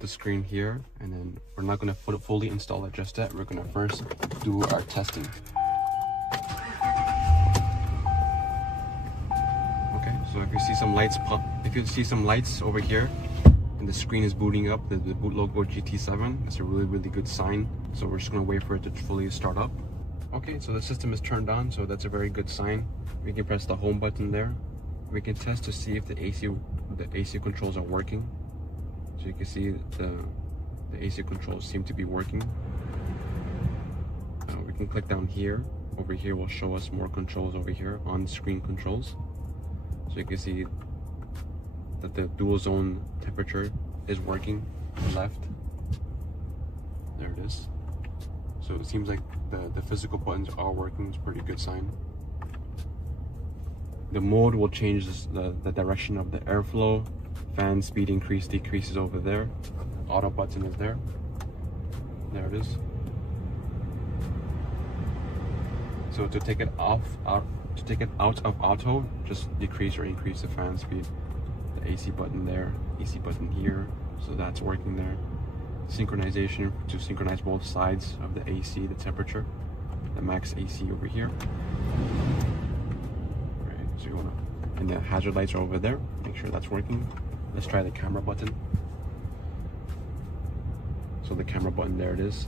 The screen here, and then we're not going to fully install it just yet. We're going to first do our testing. Okay, so if you see some lights pop, if you see some lights over here and the screen is booting up, the boot logo GT7, that's a really good sign. So we're just going to wait for it to fully start up. Okay, so the system is turned on, so that's a very good sign. We can press the home button there. We can test to see if the AC controls are working. So you can see the AC controls seem to be working. We can click down here. Over here will show us more controls over here, on screen controls. So you can see that the dual zone temperature is working on the left. There it is. So it seems like the physical buttons are working. It's a pretty good sign. The mode will change the direction of the airflow. Fan speed increase, decreases over there. Auto button is there. There it is. So to take it out of auto, just decrease or increase the fan speed. The AC button there, AC button here. So that's working there. Synchronization to synchronize both sides of the AC, the temperature. The max AC over here. Right, so you wanna, and the hazard lights are over there. Make sure that's working. Let's try the camera button. So the camera button, there it is.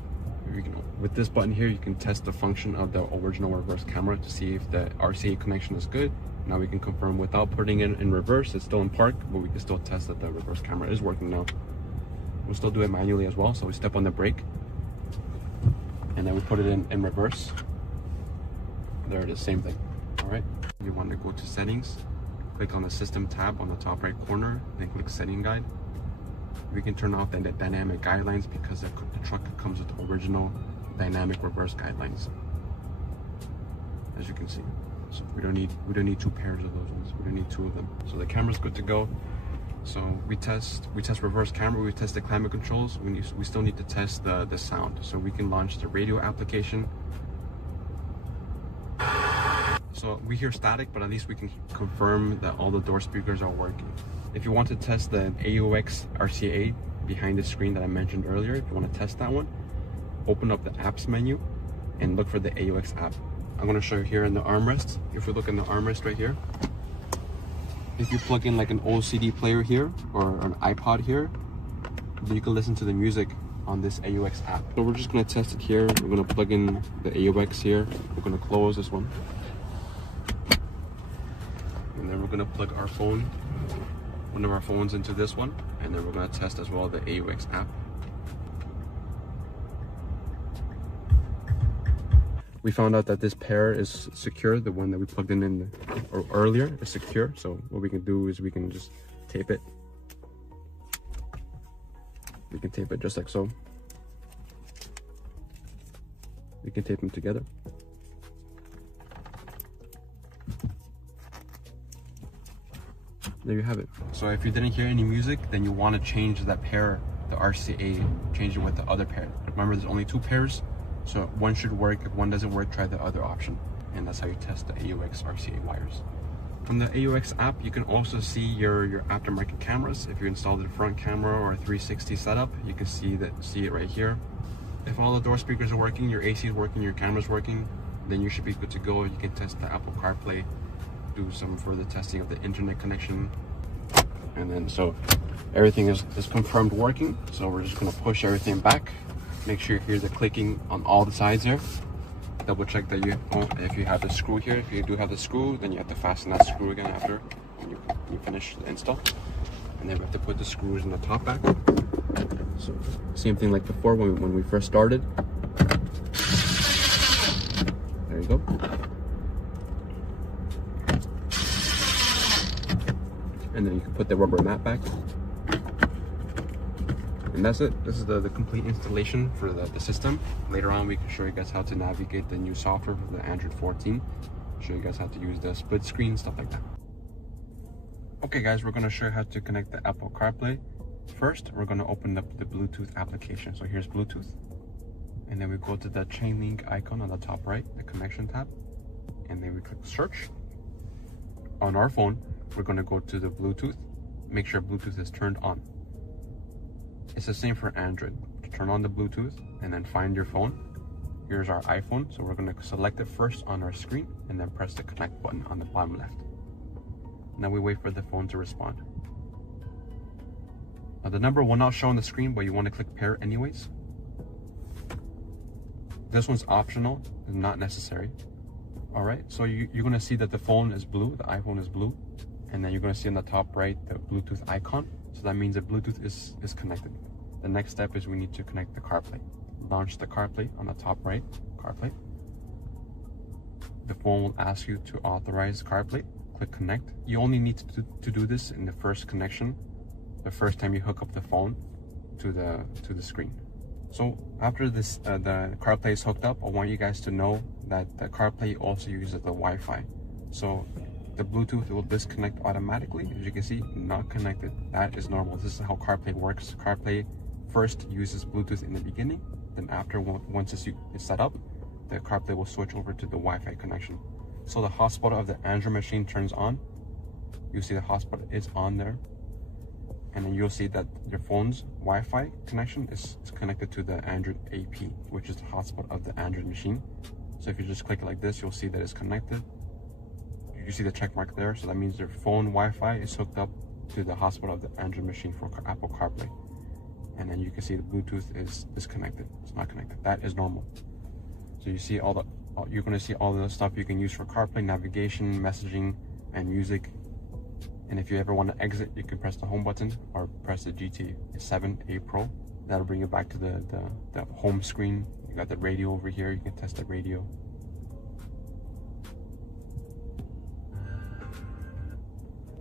With this button here, you can test the function of the original reverse camera to see if the RCA connection is good. Now we can confirm without putting it in reverse. It's still in park, but we can still test that the reverse camera is working now. We'll still do it manually as well. So we step on the brake and then we put it in reverse. There it is, same thing. All right, you want to go to settings. Click on the system tab on the top right corner, then click setting guide. We can turn off the dynamic guidelines because the truck comes with the original dynamic reverse guidelines, as you can see. So we don't need two pairs of those ones. We don't need two of them. So the camera's good to go. So we test reverse camera, we test the climate controls. We still need to test the sound. So we can launch the radio application. So we hear static, but at least we can confirm that all the door speakers are working. If you want to test the AUX RCA behind the screen that I mentioned earlier, if you want to test that one, open up the apps menu and look for the AUX app. I'm going to show you here in the armrest. If we look in the armrest right here, if you plug in like an old CD player here or an iPod here, then you can listen to the music on this AUX app. So we're just going to test it here. We're going to plug in the AUX here. We're going to close this one. And then we're going to plug our phone, one of our phones, into this one. And then we're going to test as well the AUX app. We found out that this pair is secure. The one that we plugged in earlier is secure. So what we can do is we can just tape it. We can tape it just like so. We can tape them together. There you have it. So if you didn't hear any music, then you want to change that pair, the RCA, change it with the other pair. Remember, there's only two pairs, so one should work. If one doesn't work, try the other option. And that's how you test the AUX RCA wires. From the AUX app, you can also see your aftermarket cameras. If you installed a front camera or a 360 setup, you can see it right here. If all the door speakers are working, your AC is working, your camera's working, then you should be good to go. You can test the Apple CarPlay, do some further testing of the internet connection, and then so everything is confirmed working. So we're just going to push everything back. Make sure you hear the clicking on all the sides there. Double check that if you have the screw here. If you do have the screw, then you have to fasten that screw again after when you finish the install. And then we have to put the screws in the top back. So same thing like before when we first started. There you go. And then you can put the rubber mat back. And that's it. This is the complete installation for the system. Later on, we can show you guys how to navigate the new software for the Android 14. Show you guys how to use the split screen, stuff like that. Okay guys, we're going to show you how to connect the Apple CarPlay. First, we're going to open up the Bluetooth application. So here's Bluetooth. And then we go to the chain link icon on the top right, the connection tab. And then we click search. On our phone, we're going to go to the Bluetooth. Make sure Bluetooth is turned on. It's the same for Android. Turn on the Bluetooth and then find your phone. Here's our iPhone, so we're going to select it first on our screen and then press the connect button on the bottom left. Now we wait for the phone to respond. Now the number will not show on the screen, but you want to click pair anyways. This one's optional, it's not necessary. All right, so you're going to see that the phone is blue, the iPhone is blue, and then you're going to see on the top right the Bluetooth icon. So that means that Bluetooth is connected. The next step is we need to connect the CarPlay. Launch the CarPlay on the top right, CarPlay. The phone will ask you to authorize CarPlay. Click connect. You only need to do this in the first connection, the first time you hook up the phone to the screen. So after this, the CarPlay is hooked up, I want you guys to know that the CarPlay also uses the Wi-Fi. So the Bluetooth will disconnect automatically. As you can see, not connected. That is normal. This is how CarPlay works. CarPlay first uses Bluetooth in the beginning, then after once it's set up, the CarPlay will switch over to the Wi-Fi connection. So the hotspot of the Android machine turns on. You see the hotspot is on there, and then you'll see that your phone's Wi-Fi connection is connected to the Android AP, which is the hotspot of the Android machine. So if you just click like this, you'll see that it's connected. You see the check mark there, so that means your phone Wi-Fi is hooked up to the hotspot of the Android machine for Apple CarPlay. And then you can see the Bluetooth is disconnected. It's not connected. That is normal. So you see you're going to see all the stuff you can use for CarPlay, navigation, messaging, and music. And if you ever want to exit, you can press the home button or press the GT 7A Pro. That'll bring you back to the home screen. You got the radio over here. You can test the radio.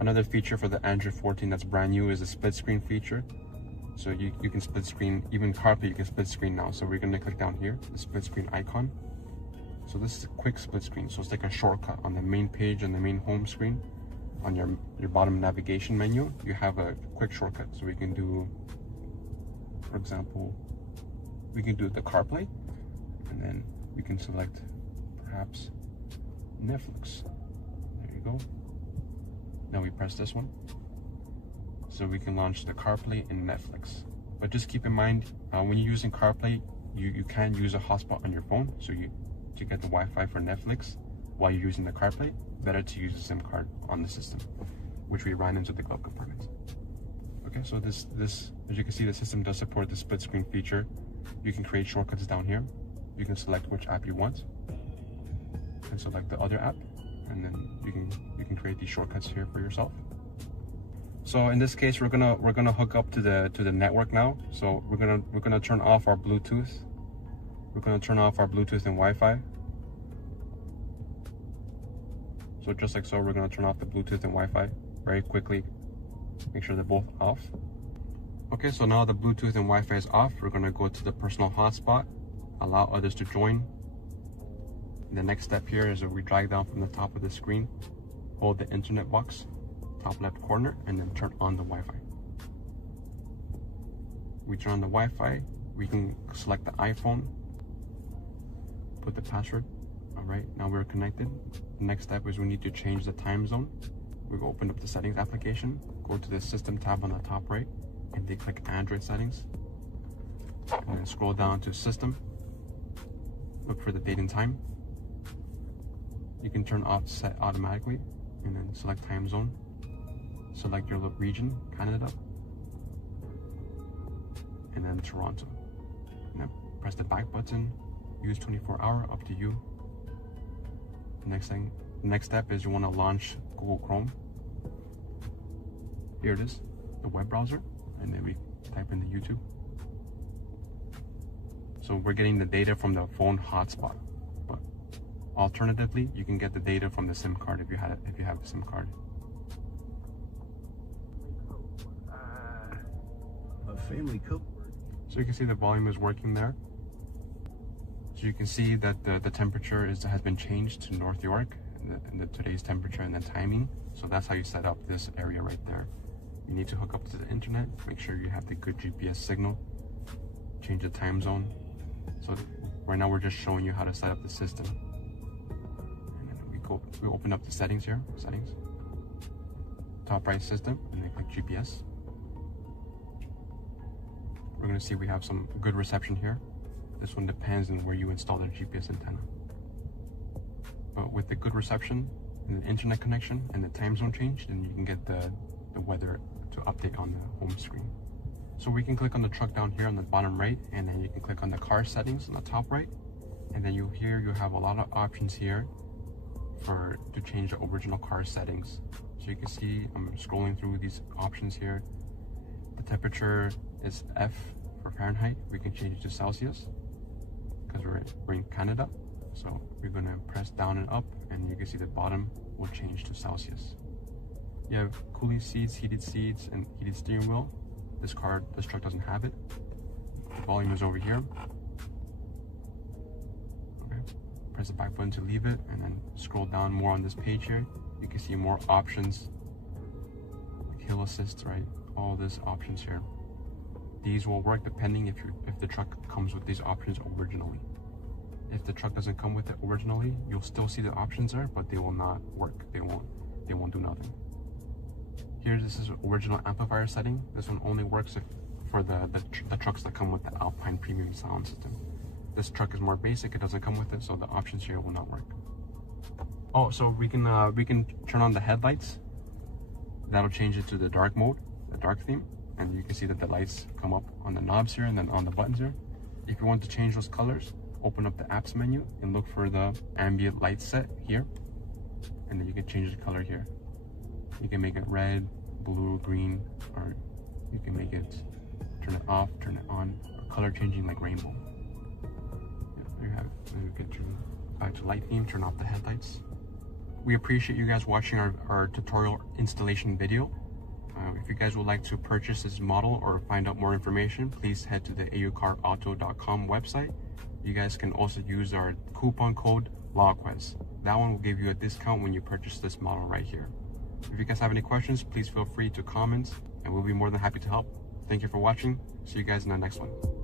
Another feature for the Android 14 that's brand new is the split screen feature. So you can split screen, even CarPlay you can split screen now. So we're going to click down here, the split screen icon. So this is a quick split screen. So it's like a shortcut on the main page and the main home screen. On your bottom navigation menu, you have a quick shortcut. So we can do, for example, we can do the CarPlay, and then we can select perhaps Netflix. There you go. Now we press this one. So we can launch the CarPlay and Netflix. But just keep in mind, when you're using CarPlay, you can use a hotspot on your phone. So to get the Wi-Fi for Netflix while you're using the CarPlay, better to use a SIM card on the system, which we ran into the glove compartment. Okay, so this as you can see, the system does support the split screen feature. You can create shortcuts down here. You can select which app you want and select the other app, and then you can create these shortcuts here for yourself. So in this case, we're gonna hook up to the network now. So we're gonna turn off our Bluetooth. We're gonna turn off our Bluetooth and Wi-Fi. So just like so, we're gonna turn off the Bluetooth and Wi-Fi very quickly. Make sure they're both off. Okay, so now the Bluetooth and Wi-Fi is off. We're gonna go to the personal hotspot, allow others to join. The next step here is that we drag down from the top of the screen, hold the internet box, top left corner, and then turn on the Wi-Fi. We turn on the Wi-Fi, we can select the iPhone, put the password. All right, now we're connected. The next step is we need to change the time zone. We open up the settings application, go to the system tab on the top right, and then click Android settings. And then scroll down to system, look for the date and time. You can turn off set automatically, and then select time zone. Select your region, Canada, and then Toronto. And then press the back button, use 24-hour, up to you. The next step is you want to launch Google Chrome. Here it is, the web browser, and then we type in the YouTube. So we're getting the data from the phone hotspot, but alternatively, you can get the data from the SIM card if you have a SIM card. A family cook. So you can see the volume is working there. So you can see that the temperature has been changed to North York, and today's temperature and the timing. So that's how you set up this area right there. You need to hook up to the internet, make sure you have the good GPS signal, change the time zone. So right now we're just showing you how to set up the system. And then we open up the settings here, settings, top right system, and then click GPS. We're gonna see we have some good reception here. This one depends on where you install the GPS antenna. But with the good reception and the internet connection and the time zone change, then you can get the weather to update on the home screen. So we can click on the truck down here on the bottom right, and then you can click on the car settings on the top right, and then you have a lot of options here to change the original car settings. So you can see I'm scrolling through these options here. The temperature is F for Fahrenheit. We can change it to Celsius because we're in Canada. So we're gonna press down and up, and you can see the bottom will change to Celsius. You have cooling seats, heated seats, and heated steering wheel. This truck doesn't have it. The volume is over here. Okay. Press the back button to leave it, and then scroll down more on this page here. You can see more options, like hill assist, right? All these options here. These will work depending if the truck comes with these options originally. If the truck doesn't come with it originally, you'll still see the options there, but they will not work. They won't do nothing. Here, this is original amplifier setting. This one only works for the trucks that come with the Alpine Premium sound system. This truck is more basic, it doesn't come with it, so the options here will not work. Oh, so we can turn on the headlights. That'll change it to the dark mode, the dark theme, and you can see that the lights come up on the knobs here and then on the buttons here. If you want to change those colors, open up the apps menu and look for the ambient light set here, and then you can change the color here. You can make it red, blue, green, or you can make it turn it off, turn it on, or color changing like rainbow. Yeah, there you have it. Then we get back to light theme, turn off the headlights. We appreciate you guys watching our tutorial installation video. If you guys would like to purchase this model or find out more information, please head to the aucarauto.com website. You guys can also use our coupon code Lawquez. That one will give you a discount when you purchase this model right here. If you guys have any questions, please feel free to comment and we'll be more than happy to help. Thank you for watching. See you guys in the next one.